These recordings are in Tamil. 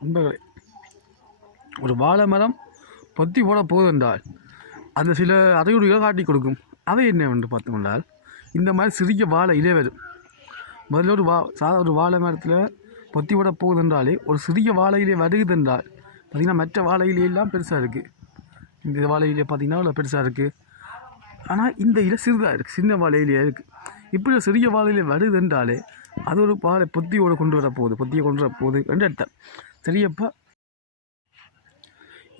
நண்பர்களே ஒரு வாழை மரம் பொத்தி போட போகுது என்றால் அந்த சில அறிகுறிகளை காட்டி கொடுக்கும். அவை என்னவென்று பார்த்தோம்னால் இந்த மாதிரி சிறிய வாழை இலை வரும். முதல்ல ஒரு வா சாதா ஒரு வாழை மரத்தில் பொத்தி போட போகுது என்றாலே ஒரு சிறிய வாழையிலே இலை என்றால் பார்த்திங்கன்னா மற்ற வாழையிலே எல்லாம் பெருசாக இருக்குது இந்த வாழையிலே பார்த்திங்கன்னா அவ்வளோ பெருசாக இருக்குது ஆனால் இந்த இலை சிறிதாக இருக்குது சின்ன வாழையிலேயே இருக்குது இப்படி ஒரு சிறிய வாழையிலே இலை வருது என்றாலே அது ஒரு வாழை பொத்தியோடு கொண்டு வர போகுது பொத்தியை கொண்டு வர போகுது என்று அர்த்தம். சரியப்பா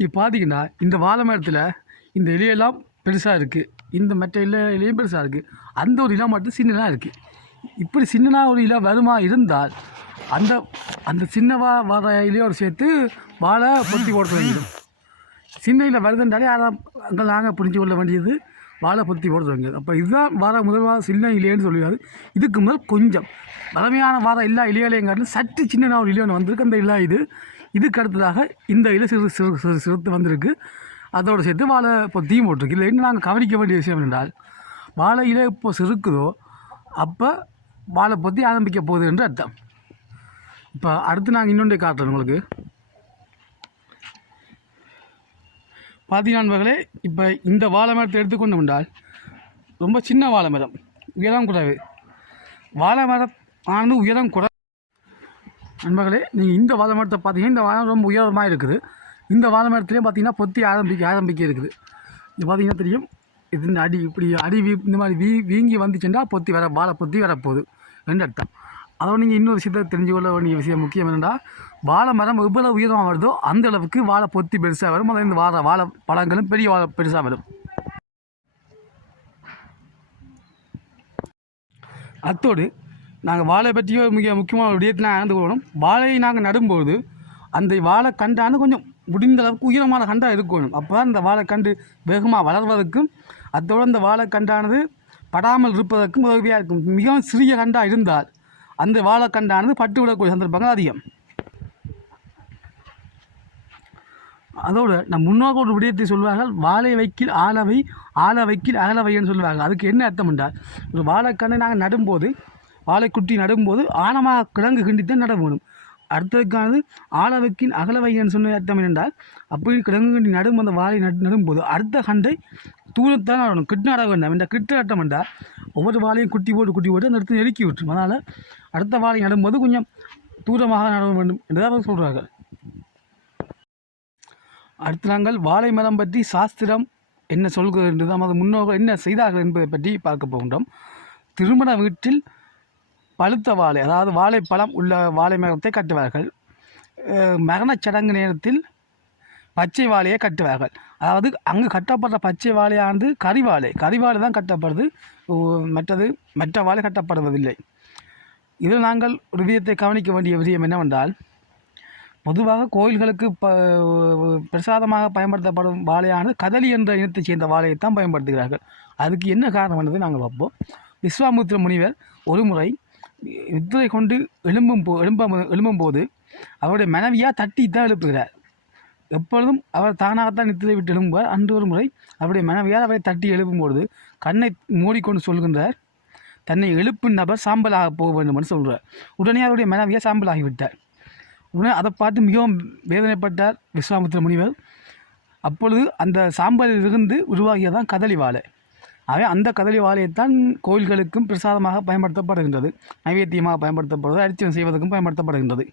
இப்போ பார்த்தீங்கன்னா இந்த வாழை மரத்தில் இந்த இலையெல்லாம் பெருசாக இருக்குது இந்த மற்ற இலை இலையும் பெருசாக இருக்குது அந்த ஒரு இலை மட்டும் சின்னதாக இருக்குது இப்படி சின்னதாக ஒரு இலை வருமா இருந்தால் அந்த அந்த சின்னவா வர இலையோடு சேர்த்து வாழை பொத்தி போட வேண்டும். சின்ன இலை வருதுன்றாலே அதை அங்கே நாங்கள் புரிஞ்சு கொள்ள வேண்டியது. வாழை பற்றி போட அப்போ இதுதான் வார முதல் வாரம் சின்ன இலையன்னு சொல்லுவாது இதுக்கு முதல் கொஞ்சம். பழமையான வாரம் எல்லா இலைகளையும் காட்டிலும் சற்று சின்ன ஒரு இலை வந்திருக்கு. அந்த இலை இது. இதுக்கு அடுத்ததாக இந்த இலை சிறு சிறு சிறு சிறுத்து வந்திருக்கு. அதோடு சேர்த்து வாழை பொத்தியும் போட்டிருக்கு. இல்லை என்ன நாங்கள் கவனிக்க வேண்டிய விஷயம் என்றால் வாழை இலை இப்போ சிறுக்குதோ அப்போ வாழை பற்றி ஆரம்பிக்க போகுது என்று அர்த்தம். இப்போ அடுத்து நாங்கள் இன்னொன்றே காட்டுறோம் உங்களுக்கு. பார்த்தீங்கன்னா நண்பர்களே இப்போ இந்த வாழை மரத்தை எடுத்துக்கொண்டு வந்தால் ரொம்ப சின்ன வாழை மரம் உயரம் குறைவு. வாழை மரம் ஆனது உயரம் குறை நண்பர்களே நீங்கள் இந்த வாழை மரத்தை பார்த்தீங்கன்னா இந்த வாழை ரொம்ப உயரமாக இருக்குது. இந்த வாழை மரத்துலேயும் பார்த்தீங்கன்னா பொத்தி ஆரம்பிக்க ஆரம்பிக்க இருக்குது. இது பார்த்தீங்கன்னா தெரியும்? இது இந்த அடி இப்படி அடி வீ இந்த மாதிரி வீ வீங்கி வந்துச்சுன்னா பொத்தி வர வாழை பொத்தி வரப்போகுது. ரெண்டு அர்த்தம். அதோட நீங்கள் இன்னொரு விஷயத்தை தெரிஞ்சுக்கொள்ள வேண்டிய விஷயம் முக்கியம் என்னென்னா வாழை மரம் எவ்வளவு உயரமாக வருதோ அந்த அளவுக்கு வாழை பொத்தி பெருசாக வரும். அதில் இந்த வாழை வாழை பழங்களும் பெரிய வாழை பெருசாக வரும். அத்தோடு நாங்கள் வாழை பற்றிய ஒரு மிக முக்கியமான ஒரு விடயத்தை நான் ஆழ்ந்து கொள்ளணும். வாழையை நாங்கள் நடும்போது அந்த வாழை கண்டானது கொஞ்சம் முடிந்த அளவுக்கு உயரமான கண்டாக இருக்கணும். அப்போ தான் இந்த வாழைக்கண்டு வேகமாக வளர்வதற்கும் அத்தோடு அந்த வாழைக்கண்டானது படாமல் இருப்பதற்கும் உதவியாக இருக்கும். மிகவும் சிறிய கண்டாக இருந்தால் அந்த வாழைக்கண்டானது பட்டு விடக்கூடிய சந்தர்ப்பங்கள் அதிகம். அதோடு நம் முன்னோர்கள் ஒரு விடயத்தை சொல்வார்கள் வாழை வைக்கில் ஆளவை ஆள வைக்கில் அகலவைன்னு சொல்லுவாங்க அதுக்கு என்ன அர்த்தம் என்றால் ஒரு வாழைக்கண்ணை நாங்கள் நடும்போது வாழைக்குட்டி நடும்போது ஆழமாக கிழங்கு கிண்டித்தான் நட வேணும். அடுத்ததுக்கானது ஆளவைக்கின் அகலவையன்னு சொன்ன அர்த்தம் என்றால் அப்படி கிழங்கு கிண்டி நடும் அந்த வாழை நடும்போது அடுத்த கண்டை தூரத்தான் நடணும் கிட்ட ஆட வேண்டாம் இந்த கிட்ட நட்டம் என்றால் ஒவ்வொரு வாழையும் குட்டி போட்டு குட்டி போட்டு அந்த இடத்துல நெருக்கி விட்டுரும். அதனால் அடுத்த வாழை நடும்போது கொஞ்சம் தூரமாக நட வேண்டும் என்றுதான் சொல்கிறார்கள் அடுத்து நாங்கள் வாழை மரம் பற்றி சாஸ்திரம் என்ன சொல்கிறது என்று நமது முன்னோர்கள் என்ன செய்தார்கள் என்பதை பற்றி பார்க்க போகின்றோம். திருமண வீட்டில் பழுத்த வாழை அதாவது வாழைப்பழம் உள்ள வாழை மரத்தை கட்டுவார்கள். அஹ் மரணச் சடங்கு நேரத்தில் பச்சை வாழையை கட்டுவார்கள். அதாவது அங்கு கட்டப்படுற பச்சை வாழையானது கரிவாழை. கரிவாழை தான் கட்டப்படுது. மற்றது மற்ற வாழை கட்டப்படுவதில்லை. இதில் நாங்கள் ஒரு விதத்தை கவனிக்க வேண்டிய விஷயம் என்னவென்றால் பொதுவாக கோயில்களுக்கு ப பிரசாதமாக பயன்படுத்தப்படும் வாழையானது கதலி என்ற இனத்தைச் சேர்ந்த வாழையைத்தான் பயன்படுத்துகிறார்கள். அதுக்கு என்ன காரணம் என்பதை நாங்கள் பார்ப்போம். விஸ்வாமுத்திர முனிவர் ஒரு முறை நித்திரை கொண்டு எழும்பும் போ எழும்ப எழும்பும்போது அவருடைய மனைவியாக தட்டி தான் எழுப்புகிறார். எப்பொழுதும் அவர் தானாகத்தான் நித்திரை விட்டு எழும்புவார். அன்று ஒரு முறை அவருடைய மனைவியார் அவரை தட்டி எழுப்பும்பொழுது கண்ணை மூடிக்கொண்டு சொல்கின்றார் தன்னை எழுப்பும் நபர் சாம்பலாக போக வேண்டும் என்று சொல்கிறார் உடனே அவருடைய மனைவியார் சாம்பலாகிவிட்டார். உடனே அதை பார்த்து மிகவும் வேதனைப்பட்டார் விஸ்வாமித்திர முனிவர். அப்பொழுது அந்த சாம்பலில் இருந்து உருவாகியதான் கதலி வாழை ஆகவே அந்த கதலி வாழையைத்தான் கோயில்களுக்கும் பிரசாதமாக பயன்படுத்தப்படுகின்றது. நைவேத்தியமாக பயன்படுத்தப்படுவது அரிச்சனை செய்வதற்கும் பயன்படுத்தப்படுகின்றது.